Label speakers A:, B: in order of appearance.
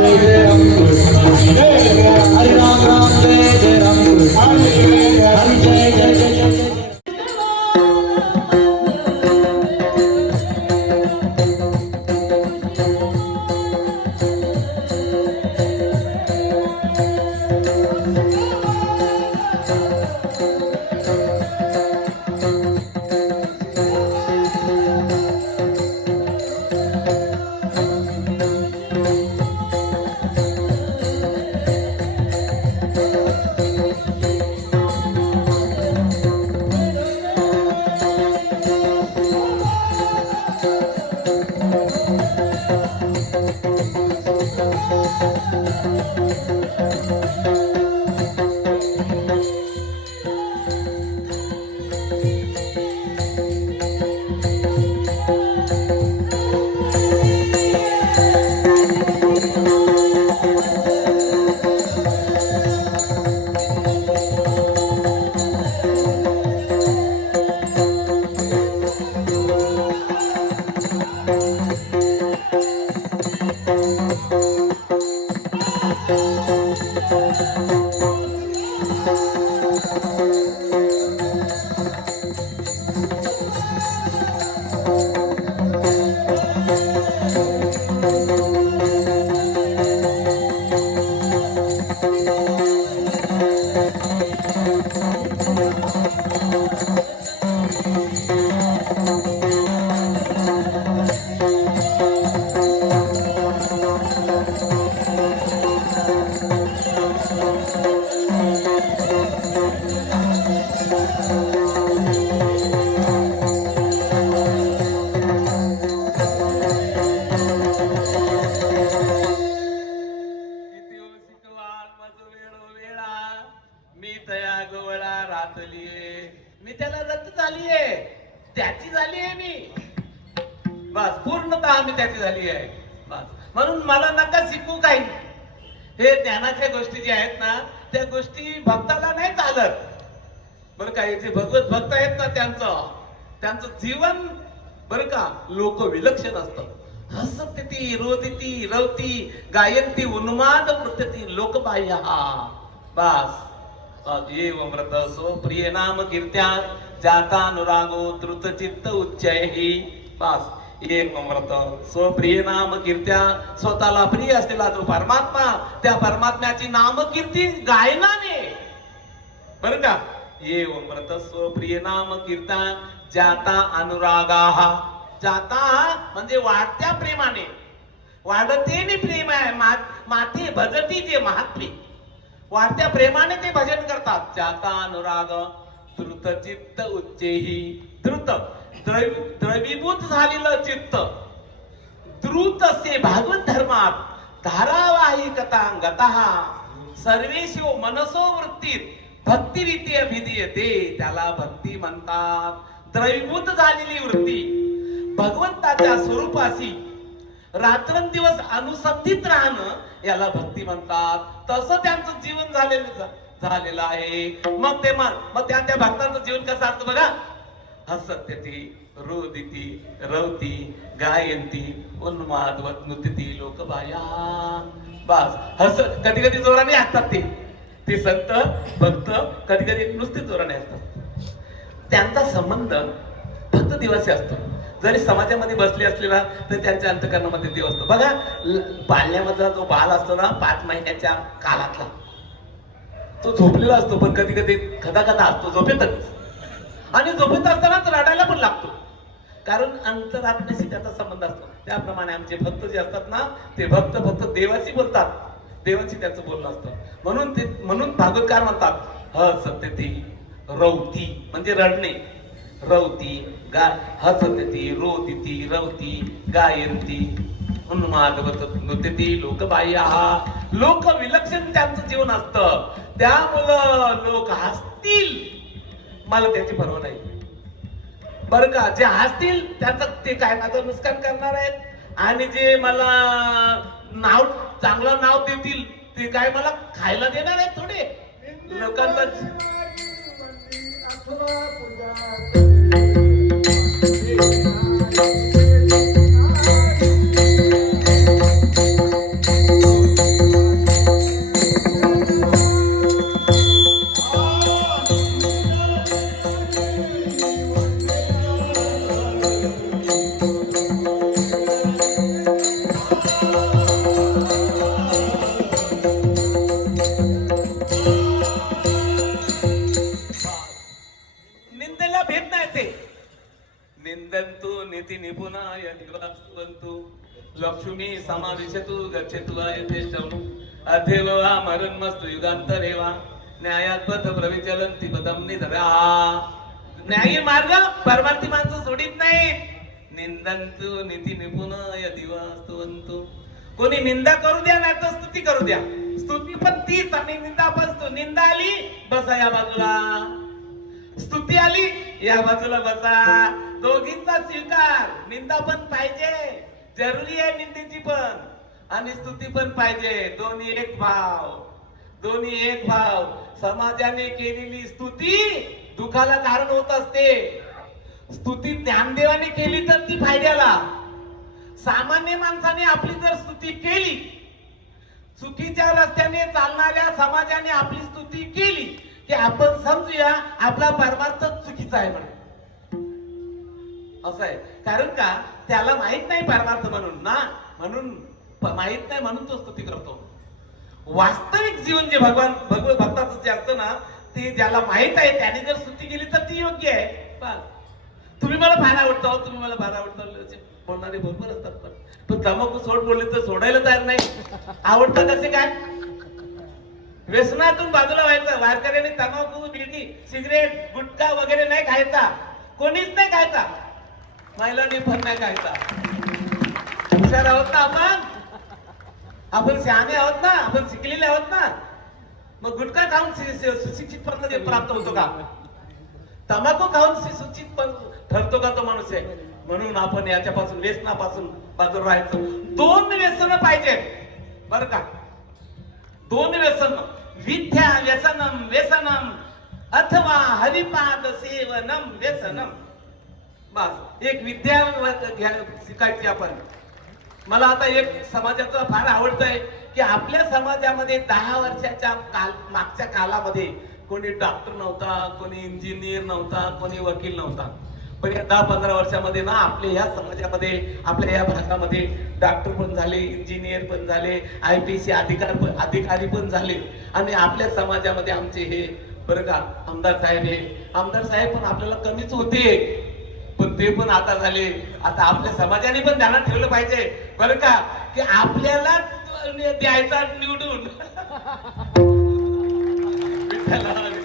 A: जय जय
B: Música गवळा रातलीये. मी त्याला रत झालीये. त्याची झालीये मी. बस पूर्णतः मी त्याची झाली आहे बस. म्हणून मला नका शिकू काही. हे ज्ञानाच्या गोष्टी ज्या आहेत ना त्या गोष्टी भक्ताला नाही चालत. बरं का जे भगवत भक्त आहेत ना त्यांचं त्यांचं जीवन बरं का लोक विलक्षण असतं. हसत ती रोदिती रवती गायंती उन्माद मृत्यती लोकबाह्य. हा बास. एव मृत प्रिय नाम कीर्त्या जाता अनुरागो द्रुत चित्त उच्चयही पास एक मृत स्वप्रिय नाम कीर्त्या स्वतःला प्रिय असलेला जो परमात्मा त्या परमात्म्याची नामकीर्ती गायनाने. बर का? ये मृत स्वप्रिय नाम कीर्ता जाता अनुरागा। जाता म्हणजे वाढत्या प्रेमाने. वाढते प्रेम आहे माती माते भजती जे महात्मे. वाढत्या प्रेमाने ते भजन करतात. जाता अनुराग द्रुत चित्त उच्चेही. द्रुत. द्रवीभूत झालेलं चित्त. द्रुत से भागवत धर्मात धारावाही कथा गतः सर्वेशो मनसो वृत्तीत भक्तिरीती अभिधीयते त्याला भक्ती म्हणतात. द्रवीभूत झालेली वृत्ती. भगवंताच्या स्वरूपाशी रात्रंदिवस अनुसंधित राहणं याला भक्ती म्हणतात. तसं त्यांचं जीवन झालेलं झालेलं आहे. मग ते मग मग त्या त्या भक्तांचं जीवन कसं असतं बघा? हसत्यती रोदिती रवती गायंती उन्माद नृत्यती लोकबाया. बस. हस कधी कधी जोराने असतात ते. ते संत भक्त कधी कधी नुसते जोराने असतात त्यांचा संबंध भक्त दिवसी असतो. जरी समाजामध्ये बसले असले ना तर त्यांच्या अंतकरणामध्ये देव असतो. बघा बाल्यामधला पाळण्यामधला जो बाल असतो ना पाच महिन्याच्या कालातला तो झोपलेला असतो पण कधी कधी कदा कदा असतो झोपेतच. आणि झोपेत असतानाच रडायला पण लागतो. कारण अंतरात्म्याशी त्याचा संबंध असतो. त्याप्रमाणे आमचे भक्त जे असतात ना ते भक्त फक्त देवाशी बोलतात. देवाशी त्यांचं बोलणं असतं. म्हणून ते म्हणून भागवतकार म्हणतात ह सत्यती रवती म्हणजे रडणे. रवती गा हसतती रोदिती रवती गायंती उन्मादवत नृत्यती लोकबाह्य लोक विलक्षण त्यांचं जीवन असतं. त्यामुळं लोक हसतील. मला त्याची पर्वा नाही. बरं का जे हसतील त्याचं ते काय माझं नुकसान करणार आहेत. आणि जे मला नाव चांगलं नाव देतील ते काय मला खायला देणार आहेत थोडे? लोकांचा लक्ष्मी समाविशतु गच्छतु आयुतेष्टम् अथेलो वा मरणमस्तु युगांतरे वा न्यायात पथ प्रविचलंती पदम निधरा। न्यायी मार्ग परमार्थी माणसं सोडित नाही। निंदंतु नीती निपुण यदिवा स्तुवंतु कोणी निंदा करू द्या नाही तर स्तुती करू द्या। स्तुती पण तीच आणि निंदा पण निंदा आली बसा या बाजूला। स्तुती आली. या बाजूला बसा. दोघींचा स्वीकार निंदा पण पाहिजे. जरुरी आहे निंदेची पण. आणि स्तुती पण पाहिजे. दोन्ही एक भाव. दोन्ही एक भाव. समाजाने केलेली स्तुती दुखाला कारण होत असते. स्तुती ज्ञानदेवाने केली तर ती फायद्याला. सामान्य माणसाने आपली जर स्तुती केली चुकीच्या रस्त्याने चालणाऱ्या समाजाने आपली स्तुती केली की आपण समजूया आपला परमार्थ चुकीचा आहे म्हणून. असं आहे. कारण का? त्याला माहीत नाही परमार्थ म्हणून ना? म्हणून माहीत नाही म्हणून तो स्तुती करतो. वास्तविक जीवन जे भगवान भगवत भक्ताचं जे असतं ना ते ज्याला माहीत आहे त्याने जर स्तुती केली तर ती योग्य आहे. बस. तुम्ही मला फार आवडतो हो, तुम्ही मला फार आवडतो हो. बोलणारे भरपूर असतात पण. पण सोड बोलले तर सोडायला तयार नाही. आवडतं कसे काय? व्यसनातून बाजूला व्हायचं. वारकऱ्याने तंबाखू बिडी सिगरेट गुटखा वगैरे नाही खायचा. कोणीच नाही खायचा. महिलांनी पण नाही खायचा. हुशार आहोत ना आपण? आपण शहाणे आहोत ना? आपण शिकलेले आहोत ना? मग गुटखा खाऊन सुशिक्षित पण प्राप्त होतो का? तंबाखू खाऊन सुशिक्षित पण ठरतो का तो माणूस आहे? म्हणून आपण याच्यापासून व्यसनापासून बाजूला राहायचं. दोन व्यसन पाहिजे. बर का? दोन व्यसन. विद्या व्यसनम व्यसनम अथवा हरिपाद सेवनम व्यसनम. बस एक विद्या घ्या शिकायची आपण. मला आता एक समाजाचं फार आवडतंय की आपल्या समाजामध्ये दहा वर्षाच्या काल मागच्या कालामध्ये कोणी डॉक्टर नव्हता कोणी इंजिनियर नव्हता कोणी वकील नव्हता. पण या दहा पंधरा वर्षामध्ये ना आपल्या या समाजामध्ये आपल्या या भागामध्ये डॉक्टर पण झाले इंजिनियर पण झाले आय पी सी अधिकार पण अधिकारी पण झाले. आणि आपल्या समाजामध्ये आमचे हे बरं का आमदार साहेब हे. आमदार साहेब पण आपल्याला कमीच होते. पण ते पण आता झाले. आता आपल्या समाजाने पण ध्यानात ठेवलं पाहिजे. बरं का? की आपल्याला द्यायचा निवडून.